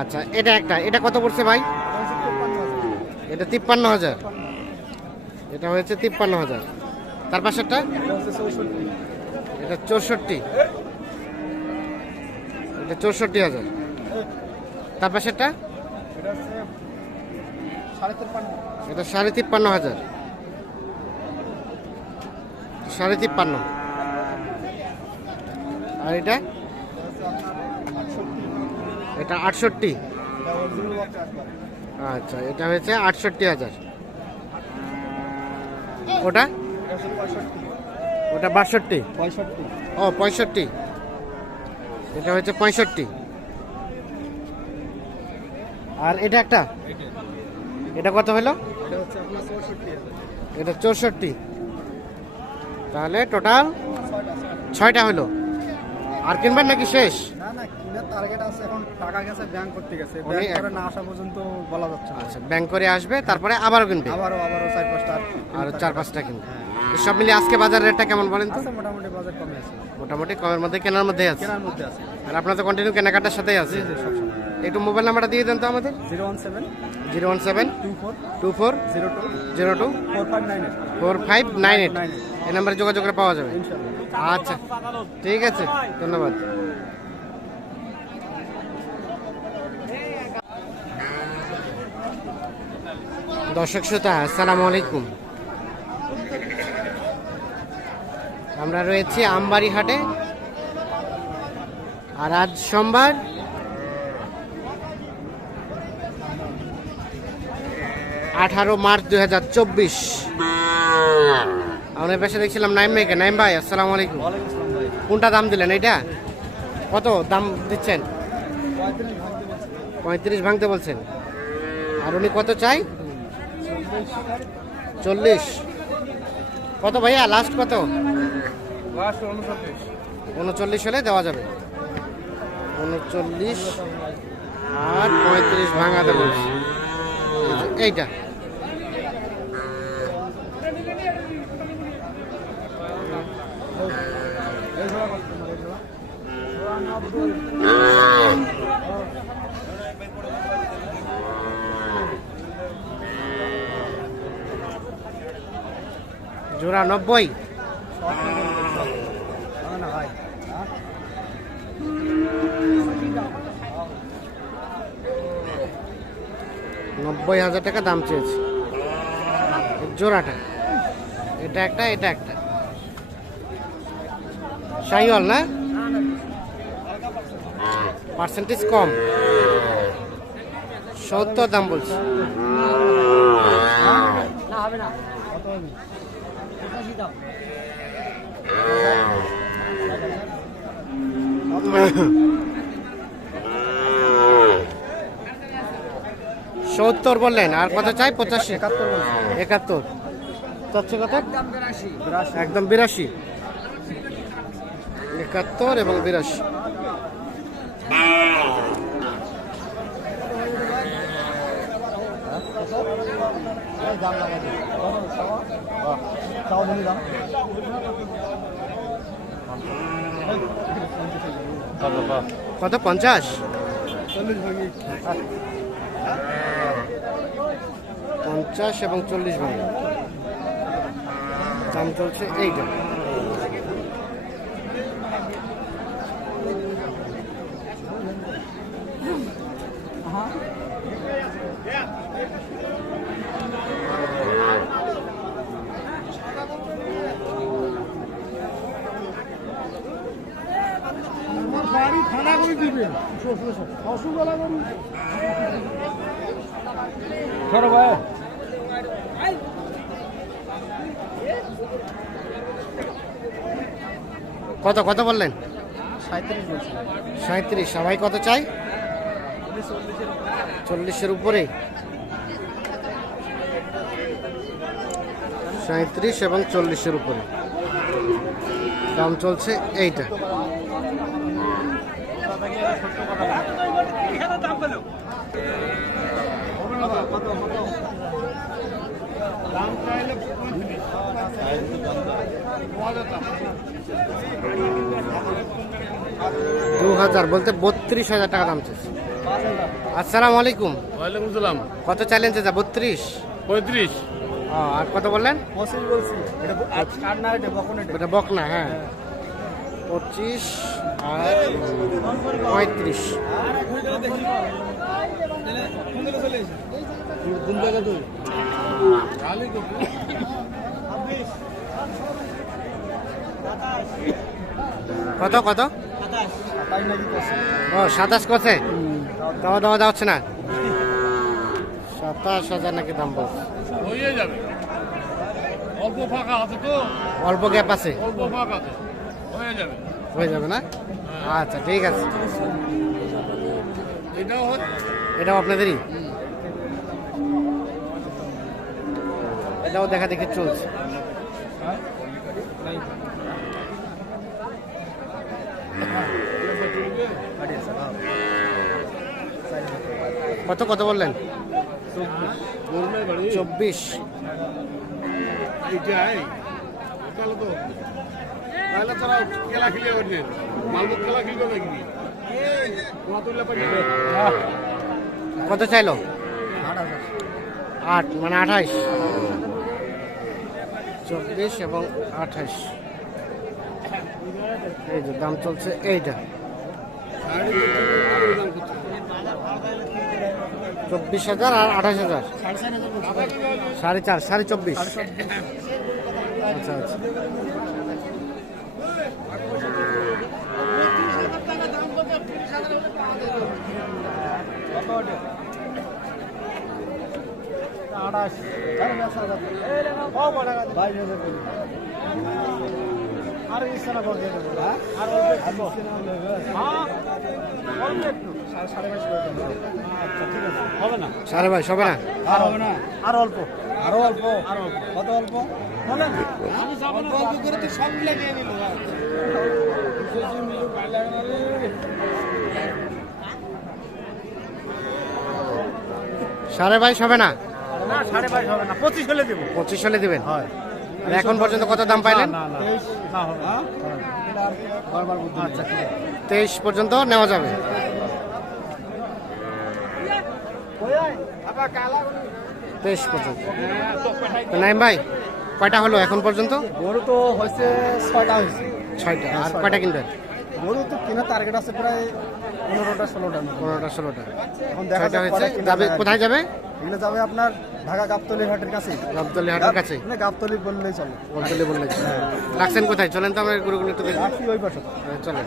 আচ্ছা, এটা কত পড়ছে ভাই? এটা 53,000। এটা হয়েছে 53,000। তার পাশেরটা এটা 64। এটা 64,000। তার পাশেরটা এটা 53,500। 53,500। আর এটা 68। আচ্ছা, এটা হয়েছে 68,000। ওটা 62। ও 65। এটা হচ্ছে 65। আর এটা এটা কত হলো? এটা 64। তাহলে টোটাল 6টা হলো। আর কিনবেন নাকি শেষ? না কিনার টার্গেট আছে, এখন টাকা গেছে ব্যাংক করতে গেছে, ব্যাংক করে না আসা পর্যন্ত বলা যাচ্ছে না। আচ্ছা, ব্যাংক করে আসবে, তারপরে আবারও কিনবে, আবারও 4-5টা আর 4-5টা কিনবে। সব মিলিয়ে আজকে বাজার রেটটা কেমন বলেন তো? মোটামুটি বাজার কমে আছে, মোটামুটি কমের মধ্যে, কেনার মধ্যে আছে। কেনার মধ্যে আছে। আর আপনার তো কন্টিনিউ কেনাকাটার সাথেই আছে। একটু মোবাইল নাম্বারটা দিয়ে দেন তো আমাদের। 017-02-4598। এই নাম্বারে যোগাযোগ করে পাওয়া যাবে। আচ্ছা, ঠিক আছে, ধন্যবাদ। দর্শক শ্রোতা, আসসালামু আলাইকুম। আমরা রয়েছি আমবাড়ি হাটে, আর আজ সোমবার 18 মার্চ 2024। আমাদের পাশে দেখছিলাম নাইম ভাইকে। নাইম ভাই, আসসালামু আলাইকুম। কোনটা দাম দিলেন? এইটা কত দাম দিচ্ছেন? 35 ভাঙতে বলছেন। আর উনি কত চাই? 40। কত ভাইয়া লাস্ট কত? 39 হলে দেওয়া যাবে। 39 আর 35 ভাঙাতে বলছি। এইটা জোড়া 90। 90,000 টাকা দাম চেয়েছে জোড়াটা। এটা একটা শাহিওয়াল না? পার্সেন্টেজ কম। 70 দাম বলছে। সত্তর বললেন, আর কত চাই? 85। 71 চাচ্ছে কত? একদম 82। 71 এবং 82। কত? 50? 50 এবং 40 ভাঙে দাম চলছে এইটা। বাড়ি ঠান্ডা করে দিবে অসুবিধা করুন। কত কত বললেন? 37 বলছি। 37। সবাই কত চাই? 40-এর উপরে। 37 এবং 40-এর উপরে দাম চলছে এইটা। দাম চাইলে 2000 বলতে 32,000 টাকা দাম চাইছে। আসসালামু আলাইকুম। ওয়ালাইকুম সালাম। কত চাইলেন চাচা? 32। 35। আর কত বললেন? 25 বলছি। এটা আর না এটা বকন এটা। এটা বকনা, হ্যাঁ। 25 আর 35। কোন জায়গা তুই? কত কত? 27 নাকি করছে? ও 27 করছে। দাওয়া দাওয়া যাচ্ছে না। 27,000 নাকি দাম বলছে। হয়ে যাবে। অল্প ফাঁকা আছে তো, অল্প গ্যাপ আছে, অল্প ফাঁকা আছে, হয়ে যাবে। হয়ে যাবে না? আচ্ছা ঠিক আছে। এটাও এটাও আপনাদেরই? এটাও দেখা দেখি চলছে। কত কত বললেন? 24। তাহলে তোরা খেলা খেলে করছেন, মালবুক খেলা খেলবে নাকি? তোমার তুললে পারি। কত চাইলো? 8 মানে 28। 24 এবং 28। এই যে দাম চলছে এইটা। 24,000 আর 28,000। 4.5 24.5। আচ্ছা আচ্ছা। আর ইচ্ছা না বলতে আর হবে না। 22.5 হবে না? আর হবে না, আর অল্প, আরো অল্প, আরো অল্প। কত অল্প? বলেন। অল্প অল্প করে তো সব মিলে নিয়ে নিল। সাড়ে 22 হবে না? না 22.5 হবে না, 25 হলে দেবো। 25 হলে দিবেন? হয়। আর এখন পর্যন্ত কত দাম পাইলেন? 23 না হবে না। বারবার বুদ্ধি। আচ্ছা ঠিক আছে। 23 পর্যন্ত নেওয়া যাবে। 23 পর্যন্ত। তো নাইম ভাই, কয়টা হলো এখন পর্যন্ত? গরু তো হয়েছে 6টা হয়েছে। 6টা। আর কয়টা কিনবেন? গরু তো কেনার টার্গেট আছে প্রায় 15টা 16টা। 15টা 16টা। এখন দেখা 6টা যাক হয়েছে। কটা কেনা যাবে যায়। কোথায় যাবে? এগুলো যাবে আপনার ঢাকা গাবতলী হাটের কাছে। গাবতলী হাটের কাছে? মানে গাবতলী বললেই চলে। গাবতলী বললে রাখছেন কোথায়? চলেন তো আমরা গরুগুলো একটু দেখি। রাখছি ওই পাশে। চলেন।